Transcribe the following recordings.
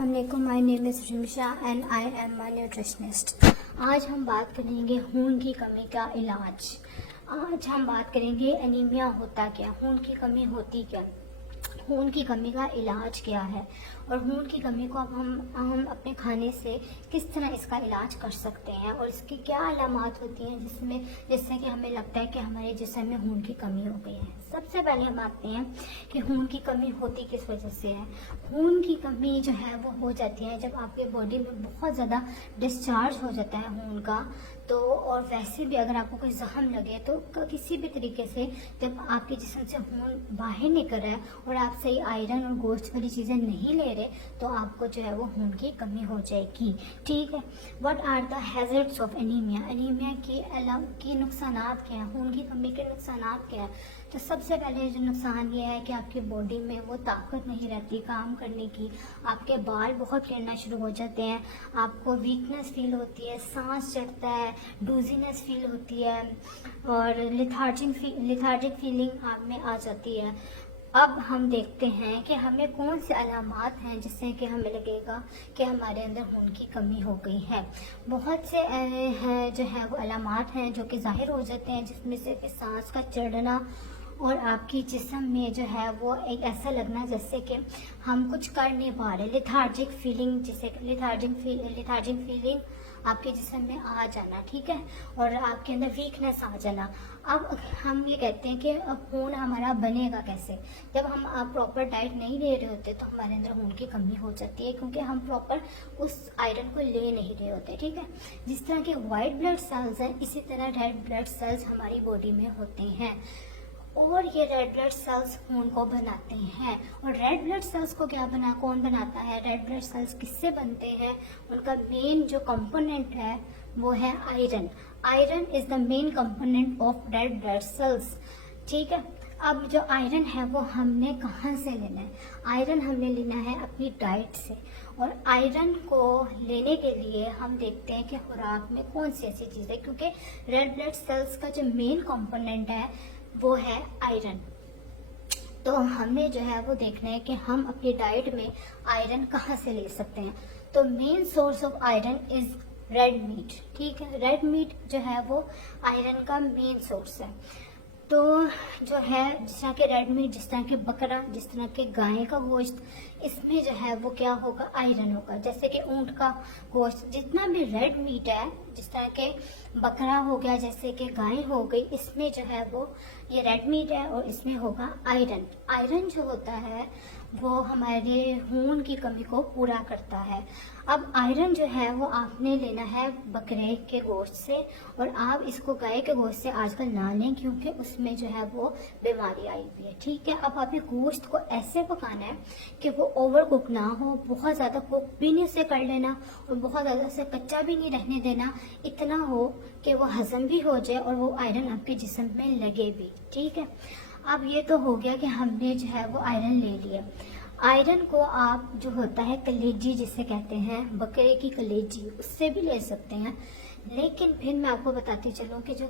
Assalamualaikum, my name is Rimsha and I am a nutritionist. आज हम बात करेंगे खून की कमी का इलाज। आज हम बात करेंगे एनीमिया होता क्या, खून की कमी होती क्या, खून की कमी का इलाज क्या है और खून की कमी को अब हम अपने खाने से किस तरह इसका इलाज कर सकते हैं और इसकी क्या अलामात होती हैं जिससे कि हमें लगता है कि हमारे जिस्म में खून की कमी हो गई है। सबसे पहले हम आते हैं कि खून की कमी होती किस वजह से है। खून की कमी जो है वो हो जाती है जब आपके बॉडी में बहुत ज़्यादा डिस्चार्ज हो जाता है खून का। तो और वैसे भी अगर आपको कोई जख्म लगे तो किसी भी तरीके से जब आपके जिस्म से खून बाहर निकल रहा है और आप सही आयरन और गोश्त वाली चीज़ें नहीं ले रहे तो आपको जो है वो खून की कमी हो जाएगी। ठीक है, what are the hazards of anaemia, anaemia के नुकसानात क्या हैं, खून की कमी के नुकसानात क्या हैं। तो सबसे पहले जो नुकसान ये है कि आपकी बॉडी में वो ताकत नहीं रहती काम करने की, आपके बाल बहुत गिरना शुरू हो जाते हैं, आपको वीकनेस फील होती है, सांस चढ़ता है, डूजीनेस फील होती है और लिथार्जिक फीलिंग आप में आ जाती है। अब हम देखते हैं कि हमें कौन से अलामात हैं जिससे कि हमें लगेगा कि हमारे अंदर खून की कमी हो गई है। बहुत से हैं जो है वो अलामात हैं जो कि जाहिर हो जाते हैं, जिसमें से कि सांस का चढ़ना और आपकी जिस्म में जो है वो एक ऐसा लगना जैसे कि हम कुछ कर नहीं पा रहे, लिथार्जिक फीलिंग, जिसे लिथार्जिक फीलिंग आपके जिस्म में आ जाना। ठीक है, और आपके अंदर वीकनेस आ जाना। अब हम ये कहते हैं कि अब खून हमारा बनेगा कैसे। जब हम प्रॉपर डाइट नहीं ले रहे होते तो हमारे अंदर खून की कमी हो जाती है, क्योंकि हम प्रॉपर उस आयरन को ले नहीं रहे होते। ठीक है, जिस तरह के वाइट ब्लड सेल्स हैं इसी तरह रेड ब्लड सेल्स हमारी बॉडी में होते हैं और ये रेड ब्लड सेल्स खून को बनाते हैं। और रेड ब्लड सेल्स को कौन बनाता है, रेड ब्लड सेल्स किससे बनते हैं, उनका मेन जो कंपोनेंट है वो है iron. Iron is the main component of red blood cells. ठीक है, अब जो आयरन है वो हमने कहाँ से लेना है, आयरन हमने लेना है अपनी डाइट से। और आयरन को लेने के लिए हम देखते हैं कि खुराक में कौन सी ऐसी चीज़ है, क्योंकि रेड ब्लड सेल्स का जो मेन कंपोनेंट है वो है आयरन। तो हमें जो है वो देखना है कि हम अपनी डाइट में आयरन कहाँ से ले सकते हैं। तो main source of iron is red meat. ठीक है, रेड मीट जो है वो आयरन का मेन सोर्स है। तो जो है जिस तरह के रेड मीट, जिस तरह के बकरा, जिस तरह के गाय का गोश्त, इसमें जो है वो क्या होगा, आयरन होगा। जैसे कि ऊंट का गोश्त, जितना भी रेड मीट है, जिस तरह के बकरा हो गया, जैसे कि गाय हो गई, इसमें जो है वो ये रेड मीट है और इसमें होगा आयरन। आयरन जो होता है वो हमारे खून की कमी को पूरा करता है। अब आयरन जो है वो आपने लेना है बकरे के गोश्त से, और आप इसको गाय के गोश्त से आजकल ना लें, क्योंकि उसमें जो है वो बीमारी आई हुई है। ठीक है, अब आपने गोश्त को ऐसे पकाना है कि वो ओवर कुक ना हो, बहुत ज़्यादा कुक भी नहीं से कर लेना और बहुत ज़्यादा से कच्चा भी नहीं रहने देना, इतना हो कि वो हजम भी हो जाए और वो आयरन आपके जिस्म में लगे भी। ठीक है, अब ये तो हो गया कि हमने जो है वो आयरन ले लिया। आयरन को आप जो होता है कलेजी जिसे कहते हैं, बकरे की कलेजी, उससे भी ले सकते हैं। लेकिन फिर मैं आपको बताती चलूँ कि जो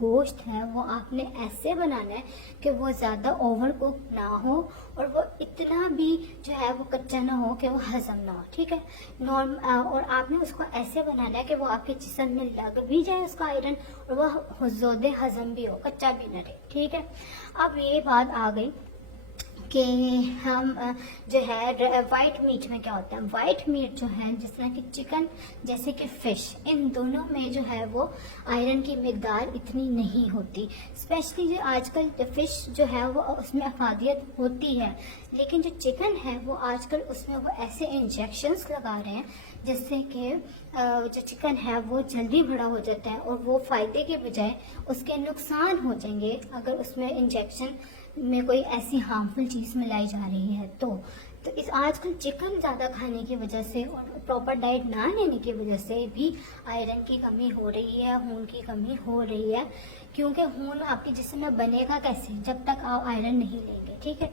गोश्त है वो आपने ऐसे बनाना है कि वो ज़्यादा ओवर कुक ना हो और वो इतना भी जो है वो कच्चा ना हो कि वो हजम ना हो। ठीक है, और आपने उसको ऐसे बनाना है कि वो आपके जिस्म में लग भी जाए उसका आयरन और वह ज़्यादा हजम भी हो, कच्चा भी ना रहे। ठीक है, अब ये बात आ गई कि हम जो है वाइट मीट में क्या होता है। वाइट मीट जो है जिस तरह की चिकन, जैसे कि फ़िश, इन दोनों में जो है वो आयरन की मिकदार इतनी नहीं होती। स्पेशली जो आजकल फ़िश जो है वो उसमें अफादियत होती है, लेकिन जो चिकन है वो आजकल उसमें वो ऐसे इंजेक्शंस लगा रहे हैं जिससे कि जो चिकन है वो जल्दी बड़ा हो जाता है और वो फ़ायदे के बजाय उसके नुकसान हो जाएंगे अगर उसमें इंजेक्शन में कोई ऐसी हार्मफुल चीज़ मिलाई जा रही है। तो इस आजकल चिकन ज़्यादा खाने की वजह से और प्रॉपर डाइट ना लेने की वजह से भी आयरन की कमी हो रही है, खून की कमी हो रही है, क्योंकि खून आपके जिस्म में बनेगा कैसे जब तक आप आयरन नहीं लेंगे। ठीक है,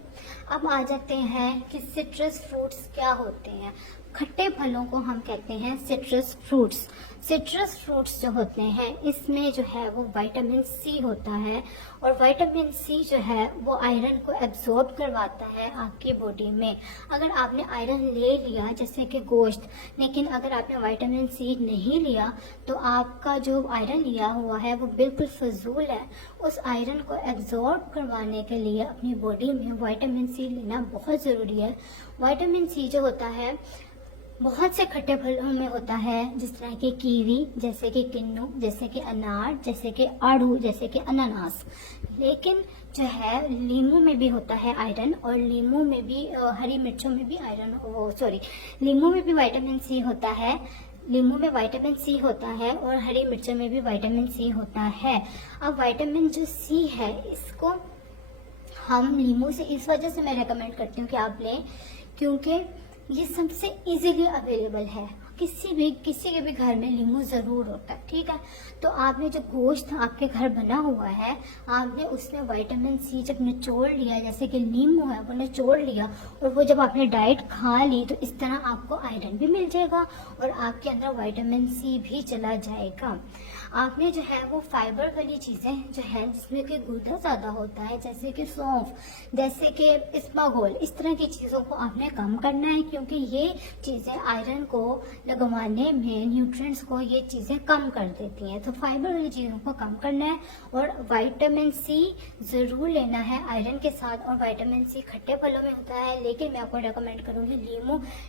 अब आ जाते हैं कि सिट्रस फ्रूट्स क्या होते हैं। खट्टे फलों को हम कहते हैं सिट्रस फ्रूट्स। सिट्रस फ्रूट्स जो होते हैं इसमें जो है वो विटामिन सी होता है, और विटामिन सी जो है वो आयरन को एब्जॉर्ब करवाता है आपकी बॉडी में। अगर आपने आयरन ले लिया जैसे कि गोश्त, लेकिन अगर आपने विटामिन सी नहीं लिया तो आपका जो आयरन लिया हुआ है वो बिल्कुल फजूल है। उस आयरन को एब्जॉर्ब करवाने के लिए अपनी बॉडी में विटामिन सी लेना बहुत ज़रूरी है। विटामिन सी जो होता है बहुत से खट्टे फलों में होता है, जिस तरह के कीवी, जैसे कि किन्नू, जैसे कि अनार, जैसे कि आड़ू, जैसे कि अनानास। लेकिन जो है लीमू में भी होता है आयरन, और लीमू में भी हरी मिर्चों में भी लीमू में भी विटामिन सी होता है। लीमू में विटामिन सी होता है और हरी मिर्चों में भी विटामिन सी होता है। अब विटामिन जो सी है इसको हम लीमू से इस वजह से मैं रेकमेंड करती हूँ कि आप लें, क्योंकि ये सबसे इजीली अवेलेबल है। किसी के भी घर में लीमू ज़रूर होता है, ठीक है। तो आपने जो गोश्त आपके घर बना हुआ है, आपने उसमें विटामिन सी जब निचोड़ लिया, जैसे कि लीमू है वो निचोड़ लिया, और वो जब आपने डाइट खा ली तो इस तरह आपको आयरन भी मिल जाएगा और आपके अंदर विटामिन सी भी चला जाएगा। आपने जो है वो फाइबर वाली चीज़ें जो है जिसमें कि गुर्दा ज़्यादा होता है, जैसे कि सौंफ, जैसे कि इस्मागोल, इस तरह की चीज़ों को आपने कम करना है, क्योंकि ये चीज़ें आयरन को लगवाने में, न्यूट्रिएंट्स को ये चीज़ें कम कर देती हैं। तो फाइबर वाली चीज़ों को कम करना है और विटामिन सी ज़रूर लेना है आयरन के साथ। और विटामिन सी खट्टे फलों में होता है, लेकिन मैं आपको रेकमेंड करूँगी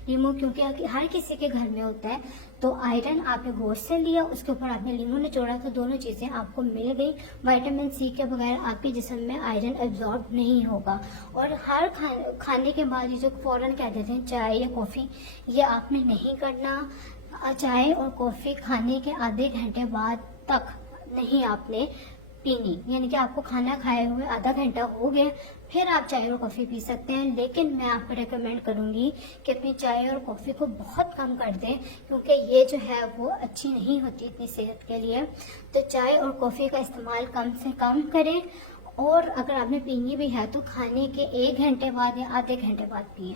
लीमू क्योंकि हर किसी के घर में होता है। तो आयरन आपने गोश्त से लिया, उसके ऊपर आपने लीमू निचोड़ा, तो दोनों चीज़ें आपको मिल गई। विटामिन सी के बगैर आपके जिस्म में आयरन एब्जॉर्ब नहीं होगा। और हर खाने के बाद ये जो फ़ौरन कह देते हैं चाय या कॉफ़ी, ये आपने नहीं करना। चाय और कॉफ़ी खाने के आधे घंटे बाद तक नहीं आपने पीनी, यानी कि आपको खाना खाए हुए आधा घंटा हो गया फिर आप चाय और कॉफ़ी पी सकते हैं। लेकिन मैं आपको रेकमेंड करूंगी कि अपनी चाय और कॉफ़ी को बहुत कम कर दें, क्योंकि ये जो है वो अच्छी नहीं होती इतनी सेहत के लिए। तो चाय और कॉफ़ी का इस्तेमाल कम से कम करें, और अगर आपने पीनी भी है तो खाने के 1 घंटे बाद या आधे घंटे बाद पिए,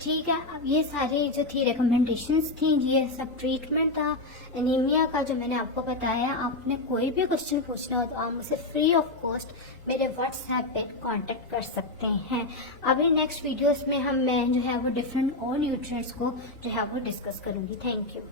ठीक है। अब ये सारी जो थी रिकमेंडेशंस थी, ये सब ट्रीटमेंट था एनीमिया का जो मैंने आपको बताया। आपने कोई भी क्वेश्चन पूछना हो तो आप मुझसे फ्री ऑफ कॉस्ट मेरे व्हाट्सएप पे कांटेक्ट कर सकते हैं। अभी नेक्स्ट वीडियोस में मैं जो है वो डिफरेंट और न्यूट्रिएंट्स को जो है वो डिस्कस करूँगी। Thank you.